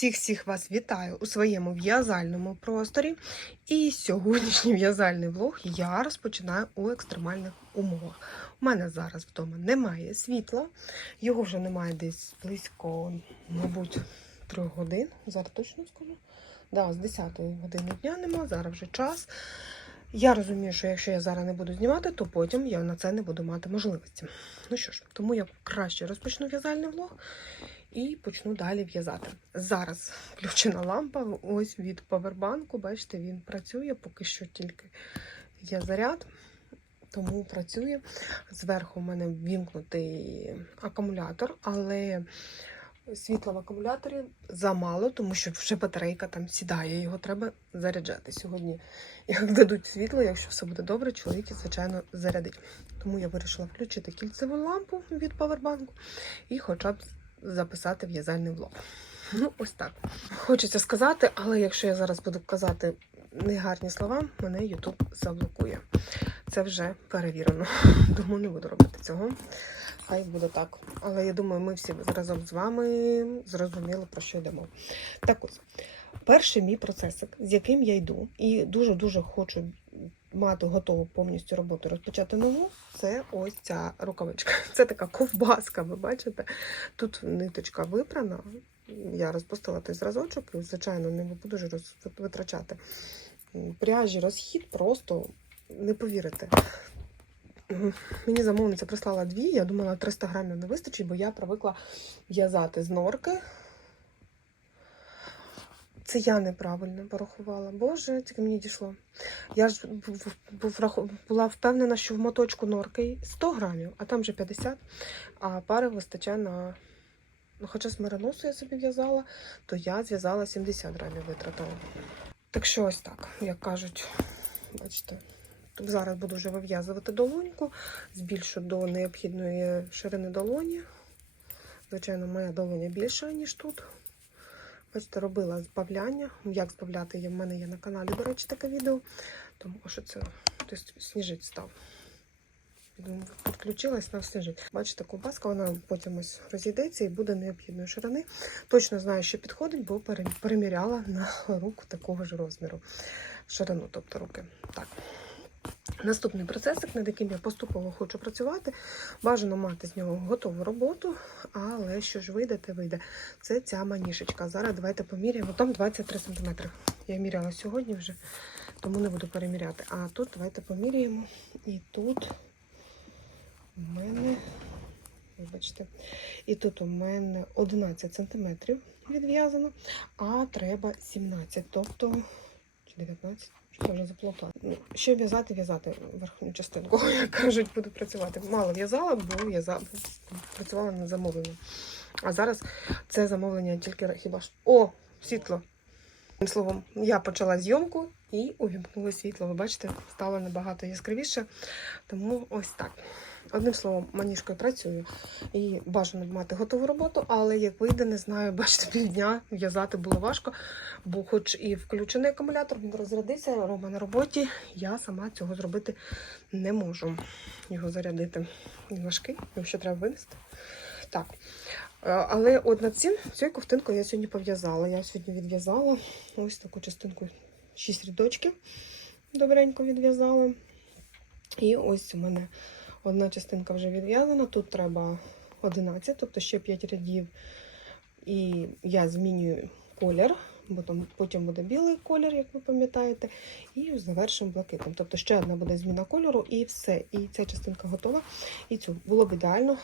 Всіх-всіх вас вітаю у своєму в'язальному просторі. І сьогоднішній в'язальний влог я розпочинаю у екстремальних умовах. У мене зараз вдома немає світла, його вже немає десь близько, мабуть, 3 годин. Зараз точно скажу. Да, з 10 години дня нема, зараз вже час. Я розумію, що якщо я зараз не буду знімати, то потім я на це не буду мати можливості. Ну що ж, тому я краще розпочну в'язальний влог і почну далі в'язати. Зараз включена лампа, ось від повербанку. Bачите, він працює, поки що тільки є заряд, тому працює. Зверху у мене вімкнутий акумулятор, але світла в акумуляторі замало, тому що вже батарейка там сідає, його треба заряджати. Сьогодні, як дадуть світло, якщо все буде добре, чоловік, звичайно, зарядить. Тому я вирішила включити кільцеву лампу від повербанку і хоча б записати в'язальний влог. Ну, ось так. Хочеться сказати, але якщо я зараз буду казати негарні слова, мене YouTube заблокує. Це вже перевірено. Тому не буду робити цього. Хай буде так. Але я думаю, ми всі разом з вами зрозуміли, про що йдемо. Так ось, перший мій процесик, з яким я йду, і дуже-дуже хочу мати готову повністю роботу, розпочати нову, це ось ця рукавичка. Це така ковбаска, ви бачите? Тут ниточка випрана. Я розпустила той зразочок, і, звичайно, не буду ж роз- витрачати. Пряжі розхід просто не повірите. Мені замовниця прислала дві, я думала, 300 грамів не вистачить, бо я привикла в'язати з норки. Це я неправильно порахувала. Боже, тільки мені дійшло. Я ж бу- бу- була впевнена, що в моточку норки 100 грамів, а там вже 50, а пари вистачає на. Ну, хоча з мериносу я собі в'язала, то я зв'язала 70 грамів витратила. Так що ось так, як кажуть, бачите. Зараз буду вже вив'язувати долоньку, збільшу до необхідної ширини долоні. Звичайно, моя долоня більша, ніж тут. Бачите, робила збавляння. Як збавляти є в мене є на каналі, до речі, таке відео. Тому що це тобто, сніжить став. Підключилась на сніжить. Бачите, ковбаска, вона потім ось розійдеться і буде необхідної ширини. Точно знаю, що підходить, бо переміряла на руку такого ж розміру. Ширину, тобто руки. Так. Наступний процесик, над яким я поступово хочу працювати, бажано мати з нього готову роботу, але що ж вийде, те вийде. Це ця манішечка. Зараз давайте поміряємо. Там 23 см. Я міряла сьогодні вже, тому не буду переміряти. А тут давайте поміряємо. І тут у мене, вибачте, і тут у мене 11 см відв'язано, а треба 17, тобто чи 19. Що вже заплутала. Ну, Що в'язати, в'язати верхню частинку, як кажуть, буду працювати. Мало в'язала, бо в'язала, працювала на замовлення. А зараз це замовлення тільки хіба ж. О, світло! Словом, я почала зйомку і увімкнула світло. Ви бачите, стало набагато яскравіше. Тому ось так. Одним словом, маніжкою працюю і бажано мати готову роботу, але як вийде, не знаю, бачите, півдня в'язати було важко, бо хоч і включений акумулятор, він розрядився, Рома на роботі, я сама цього зробити не можу. Його зарядити. Він важкий, його ще треба винести. Так. Е, Але от над цим цією ковтинкою я сьогодні пов'язала. Я сьогодні відв'язала ось таку частинку 6 рядочків. Добренько відв'язала. І ось у мене одна частинка вже відв'язана. Тут треба 11, тобто ще 5 рядів. І я змінюю колір, бо там потім буде білий колір, як ви пам'ятаєте, і завершимо блакитом. Тобто ще одна буде зміна кольору, і все. І ця частинка готова. І цю було б ідеально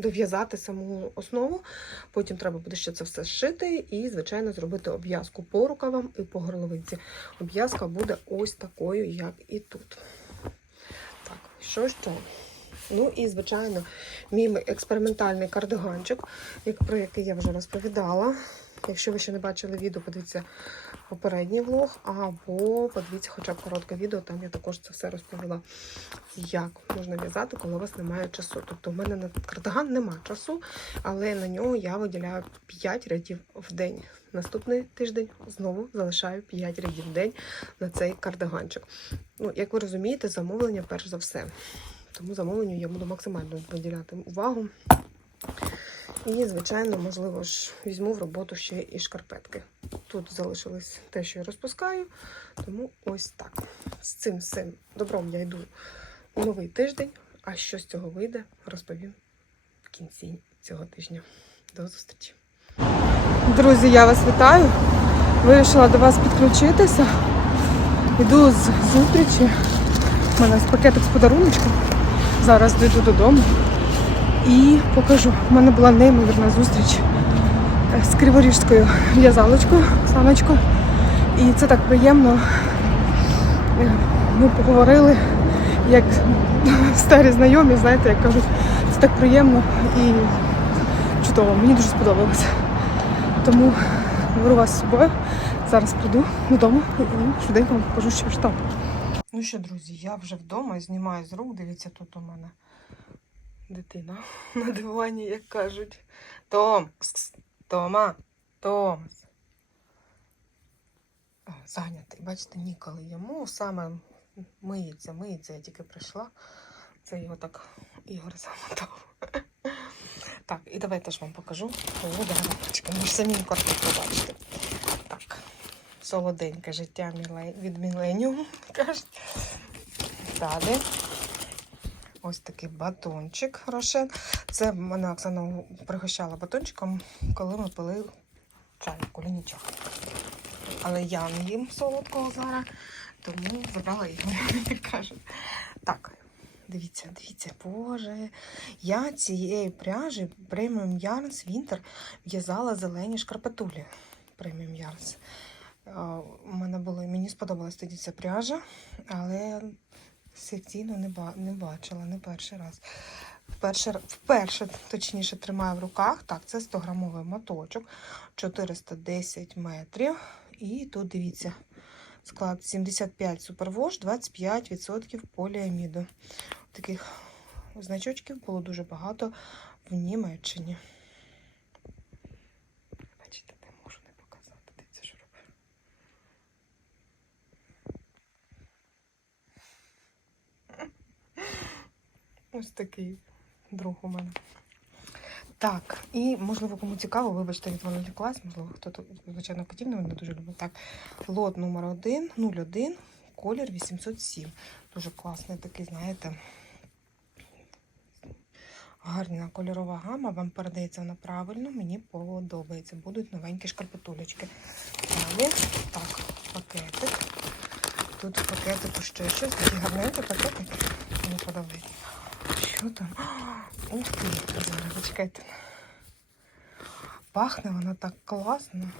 дов'язати саму основу. Потім треба буде ще це все зшити і, звичайно, зробити обв'язку по рукавам і по горловинці. Обв'язка буде ось такою, як і тут. Так, що ще? Ну і, звичайно, мій експериментальний кардиганчик, про який я вже розповідала. Якщо ви ще не бачили відео, подивіться попередній влог, або подивіться хоча б коротке відео, там я також це все розповіла, як можна в'язати, коли у вас немає часу. Тобто в мене на кардиган нема часу, але на нього я виділяю 5 рядів в день. Наступний тиждень знову залишаю 5 рядів в день на цей кардиганчик. Ну, як ви розумієте, замовлення перш за все. Тому замовленню я буду максимально приділяти увагу. І, звичайно, можливо ж, візьму в роботу ще і шкарпетки. Тут залишилось те, що я розпускаю, тому ось так. З цим всім добром я йду у новий тиждень, а що з цього вийде, розповім в кінці цього тижня. До зустрічі! Друзі, я вас вітаю. Вирішила до вас підключитися. Йду з зустрічі. У мене пакетик з подаруночком. Зараз дійду додому і покажу. У мене була неймовірна зустріч е, з криворіжською в'язалочкою Оксаночкою. І це так приємно. Е, Ми поговорили, як старі знайомі, знаєте, як кажуть, це так приємно і чудово. Мені дуже сподобалося. Тому беру вас з собою. Зараз прийду додому і швиденько вам покажу, що ж там. Ну що, друзі, я вже вдома знімаю з рук. Дивіться, тут у мене дитина на дивані, як кажуть. Том, Тома, Томас. О, Зайнятий, бачите, ніколи йому саме миється, миється, я тільки прийшла. Це його так Ігор замотав. Так, і давайте ж вам покажу. О, давай, ви ж самі картинку побачите. Так, солоденьке життя від Міленіум, кажуть. Далі. Ось такий батончик Рошен. Це мене Оксана пригощала батончиком, коли ми пили чай, кулінічок. Але я не їм солодкого зараз, тому забрала його, як кажуть. Так, дивіться, дивіться, боже. Я цієї пряжі Premium Yarns Winter в'язала зелені шкарпетулі. Premium Yarns. У мене було, мені сподобалась тоді ця пряжа, але секційно не, ба, не бачила, не перший раз. Вперше, вперше, точніше, тримаю в руках. Так, це 100-грамовий моточок, 410 метрів. І тут дивіться, склад 75 супервош, 25% поліаміду. Таких значочків було дуже багато в Німеччині. Бачите, не можу не показати, де це ж робив. Ось такий друг у мене. Так, і можливо, кому цікаво, вибачте, від мене клас, можливо, хто тут, звичайно, котів не дуже любить. Так, лот номер 1, 01, колір 807. Дуже класний такий, знаєте, гарна кольорова гама. Вам передається вона правильно, мені подобається. Будуть новенькі шкарпетулечки. Далі, так, пакетик. Тут пакетику ще щось, такий гарненький пакетик. Мені подобається. Що там? Ух ти, зараз почекайте. Пахне вона так класно.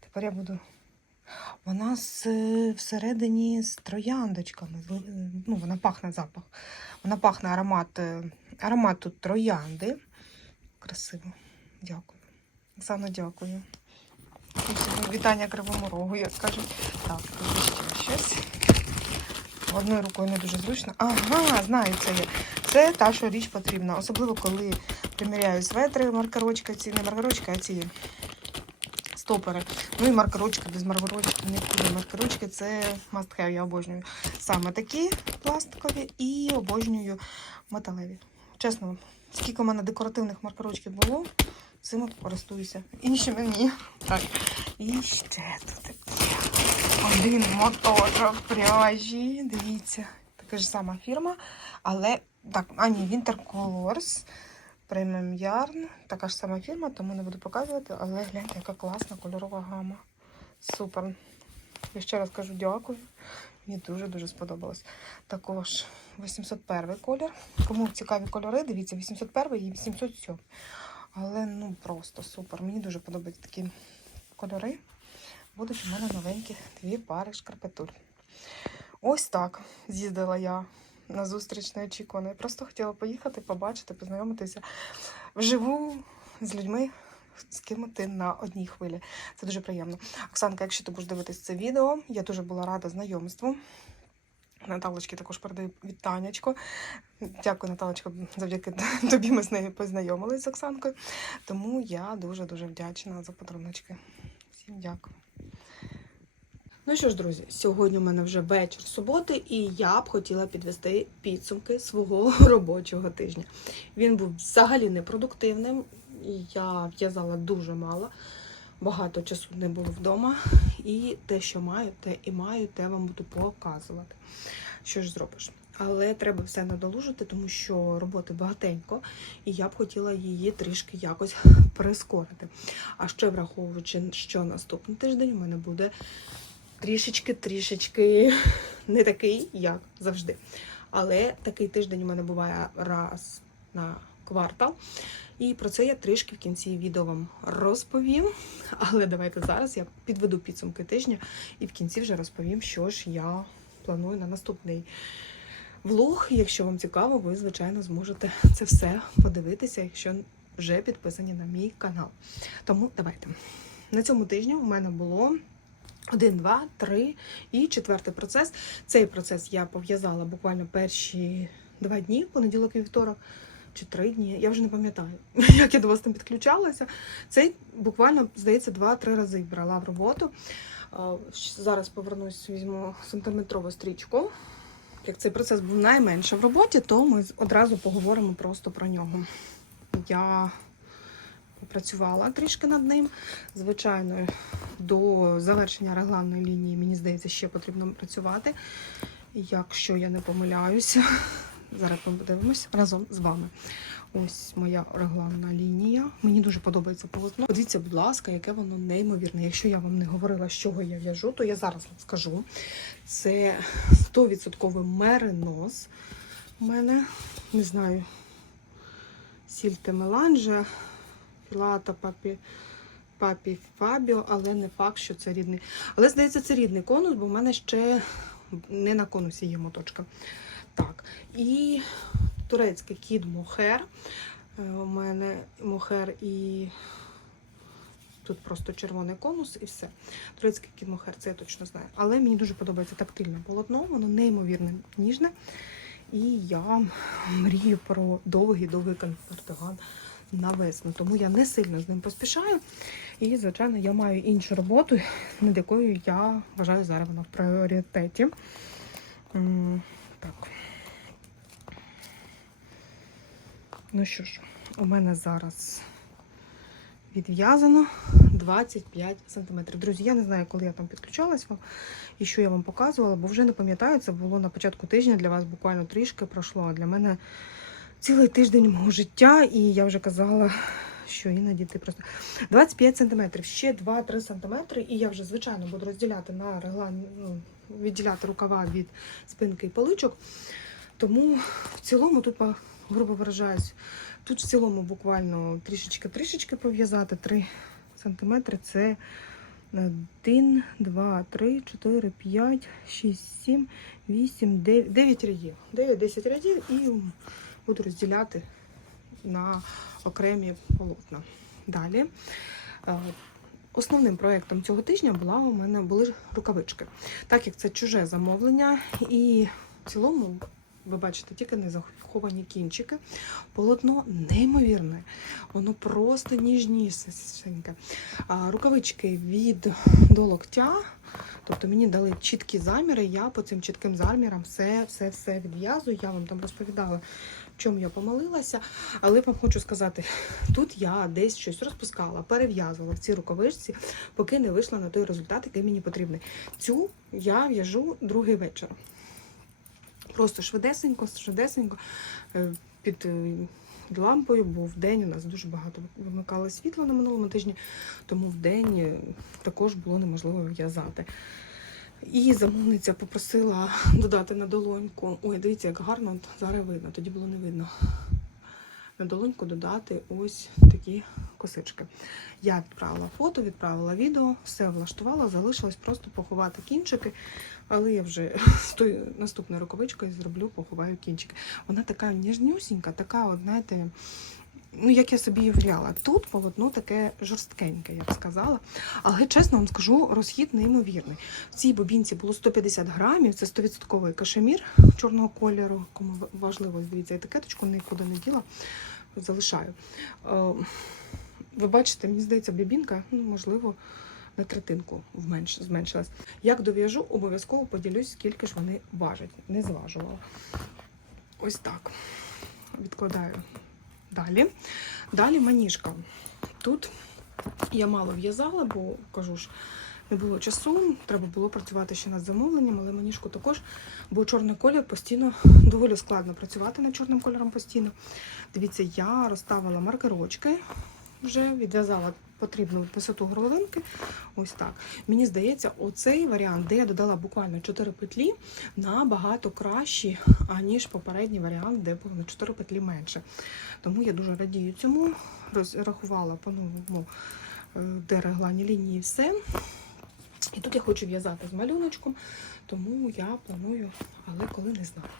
Тепер я буду. Вона з, всередині з трояндочками. Ну, вона пахне запах. Вона пахне аромат. е, Аромат тут троянди. Красиво. Дякую. Оксана, дякую. Вітання кривому рогу, як кажуть. Так, ще щось. Одною рукою не дуже зручно. Ага, знаю, це є. Це та, що річ потрібна. Особливо, коли приміряю светри, маркерочка, ці не маркерочка, а ці стопери. Ну і маркерочки без маркерочки, не куди маркерочки, це must have, я обожнюю. Саме такі пластикові і обожнюю металеві. Чесно, скільки у мене декоративних маркерочків було, цими користуюся. Іншими ні. Так. І ще тут. Один моточок пряжі. Дивіться. Така ж сама фірма. Але так, а ні, Winter Colors. Premium Yarn. Така ж сама фірма, тому не буду показувати, але гляньте, яка класна кольорова гама. Супер. Я ще раз кажу дякую. Мені дуже-дуже сподобалось. Також 801 колір. Кому цікаві кольори, дивіться, 801 і 807. Але ну просто супер. Мені дуже подобаються такі кольори. Будуть у мене новенькі дві пари шкарпетуль. Ось так з'їздила я на зустріч неочікувано. Я просто хотіла поїхати, побачити, познайомитися вживу з людьми, з ким ти на одній хвилі. Це дуже приємно. Оксанка, якщо ти будеш дивитися це відео, я дуже була рада знайомству. Наталочки також передаю вітанечко. Дякую, Наталочка, завдяки тобі ми з нею познайомилися з Оксанкою. Тому я дуже-дуже вдячна за подаруночки. Дякую. Ну що ж, друзі, сьогодні у мене вже вечір суботи, і я б хотіла підвести підсумки свого робочого тижня. Він був взагалі непродуктивним. Я в'язала дуже мало, багато часу не було вдома. І те, що маю, те і маю, те вам буду показувати. Що ж зробиш? Але треба все надолужити, тому що роботи багатенько, і я б хотіла її трішки якось прискорити. А ще враховуючи, що наступний тиждень у мене буде трішечки-трішечки не такий, як завжди. Але такий тиждень у мене буває раз на квартал. І про це я трішки в кінці відео вам розповім. Але давайте зараз я підведу підсумки тижня і в кінці вже розповім, що ж я планую на наступний влог. Якщо вам цікаво, ви, звичайно, зможете це все подивитися, якщо вже підписані на мій канал. Тому давайте. На цьому тижні у мене було один, два, три і четвертий процес. Цей процес я пов'язала буквально перші два дні, понеділок і вівторок. Чи три дні, я вже не пам'ятаю, як я до вас там підключалася. Цей буквально, здається, два-три рази брала в роботу. Зараз повернусь, візьму сантиметрову стрічку. Як цей процес був найменше в роботі, то ми одразу поговоримо просто про нього. Я попрацювала трішки над ним. Звичайно, до завершення регланної лінії, мені здається, ще потрібно працювати. Якщо я не помиляюся, зараз ми подивимось разом з вами. Ось моя регланна лінія. Мені дуже подобається полотно. Подивіться, будь ласка, яке воно неймовірне. Якщо я вам не говорила, з чого я в'яжу, то я зараз вам скажу. Це 100% меринос. У мене не знаю, сільте меланже, філата папі. Папі Фабіо, але не факт, що це рідний. Але здається, це рідний конус, бо в мене ще не на конусі є моточка. Так, і турецький кід мохер. Е, У мене мохер і тут просто червоний конус і все. Турецький кід мохер, це я точно знаю. Але мені дуже подобається тактильне полотно, воно неймовірно ніжне. І я мрію про довгий-довгий картиган на весну. Тому я не сильно з ним поспішаю. І, звичайно, я маю іншу роботу, над якою я вважаю зараз вона в пріоритеті. Так. Ну що ж, у мене зараз відв'язано 25 см. Друзі, я не знаю, коли я там підключалась вам і що я вам показувала, бо вже не пам'ятаю, це було на початку тижня, для вас буквально трішки пройшло, а для мене цілий тиждень мого життя, і я вже казала, що іноді ти просто 25 см, ще 2-3 см, і я вже, звичайно, буду розділяти на реглан, ну, відділяти рукава від спинки і поличок. Тому в цілому тут, грубо виражаюсь, тут в цілому буквально трішечки-трішечки пов'язати 3 см це 1, 2, 3, 4, 5, 6, 7, 8, 9, 9 рядів. 9-10 рядів і буду розділяти на окремі полотна. Далі. е, Основним проєктом цього тижня була у мене були рукавички. Так як це чуже замовлення, і в цілому, ви бачите, тільки не заховані кінчики. Полотно неймовірне, воно просто ніжнісеньке. Рукавички від до локтя, тобто мені дали чіткі заміри, я по цим чітким замірам все, все, все відв'язую. Я вам там розповідала, в чому я помилилася. Але вам хочу сказати, тут я десь щось розпускала, перев'язувала в цій рукавичці, поки не вийшла на той результат, який мені потрібний. Цю я в'яжу другий вечір. Просто швидесенько, швидесенько е, під е, лампою, бо в день у нас дуже багато вимикало світло на минулому тижні, тому в день е, також було неможливо в'язати. І замовниця попросила додати на долоньку. Ой, дивіться, як гарно зараз видно, тоді було не видно. На долоньку додати ось такі косички. Я відправила фото, відправила відео, все влаштувала, залишилось просто поховати кінчики. Але я вже з тою наступною рукавичкою зроблю, поховаю кінчики. Вона така ніжнюсінька, така, от, знаєте, ну як я собі уявляла. Тут полотно таке жорсткеньке, я б сказала. Але чесно вам скажу, розхід неймовірний. В цій бобінці було 150 грамів, це 100% кашемір чорного кольору. Кому важливо, дивіться, етикеточку нікуди не діла, залишаю. Е, Ви бачите, мені здається, бібінка, ну, можливо, на третинку вменш- зменшилась. Як дов'яжу, обов'язково поділюсь, скільки ж вони важать. Не зважувала. Ось так. Відкладаю далі. Далі маніжка. Тут я мало в'язала, бо кажу ж, не було часу. Треба було працювати ще над замовленням, але маніжку також, бо чорний колір постійно доволі складно працювати над чорним кольором постійно. Дивіться, я розставила маркерочки, вже відв'язала потрібну висоту горловинки. Ось так. Мені здається, оцей варіант, де я додала буквально 4 петлі, набагато кращий, аніж попередній варіант, де було на 4 петлі менше. Тому я дуже радію цьому. Розрахувала по-новому, е, де реглані лінії все. І тут я хочу в'язати з малюночком, тому я планую, але коли не знаю.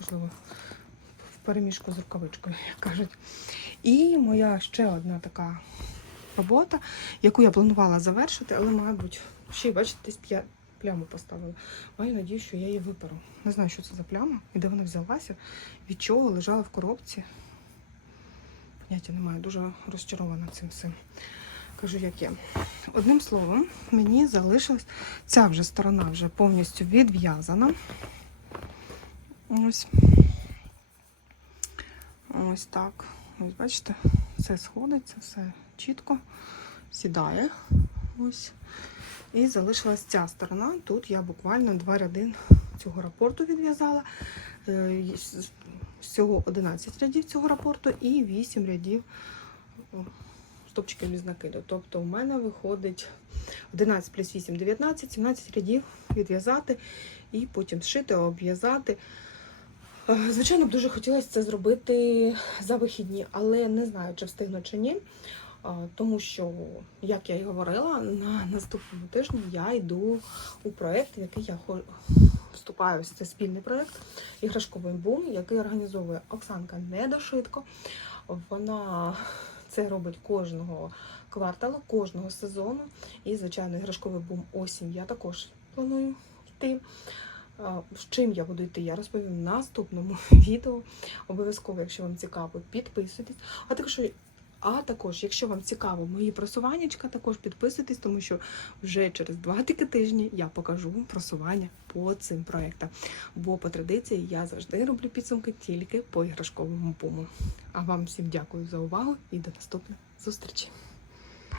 Можливо, в переміжку з рукавичкою, як кажуть. І моя ще одна така робота, яку я планувала завершити, але, мабуть, ще й бачите, десь п'я- пляму поставила. Маю надію, що я її виперу. Не знаю, що це за пляма і де вона взялася, від чого лежала в коробці. Поняття немає, дуже розчарована цим всім. Кажу, як є. Одним словом, мені залишилась ця вже сторона вже повністю відв'язана. Ось. Ось так. Ось бачите, все сходиться, все чітко сідає. Ось. І залишилась ця сторона. Тут я буквально два ряди цього рапорту відв'язала. Е, Всього 11 рядів цього рапорту і 8 рядів стопчиків із накиду. Тобто у мене виходить 11 плюс 8 19, 17 рядів відв'язати і потім зшити, обв'язати. Е, Звичайно, дуже хотілося це зробити за вихідні, але не знаю, чи встигну чи ні. А, Тому що, як я і говорила, на наступному тижні я йду у проєкт, який я вступаю. Це спільний проєкт іграшковий бум, який організовує Оксанка Недошитко. Вона це робить кожного кварталу, кожного сезону. І, звичайно, іграшковий бум осінь я також планую йти. З чим я буду йти, я розповім в наступному відео. Обов'язково, якщо вам цікаво, підписуйтесь. А також, а також, якщо вам цікаво мої просуваннячка, також підписуйтесь, тому що вже через два тільки тижні я покажу просування по цим проектам. Бо по традиції я завжди роблю підсумки тільки по іграшковому буму. А вам всім дякую за увагу і до наступних зустрічей.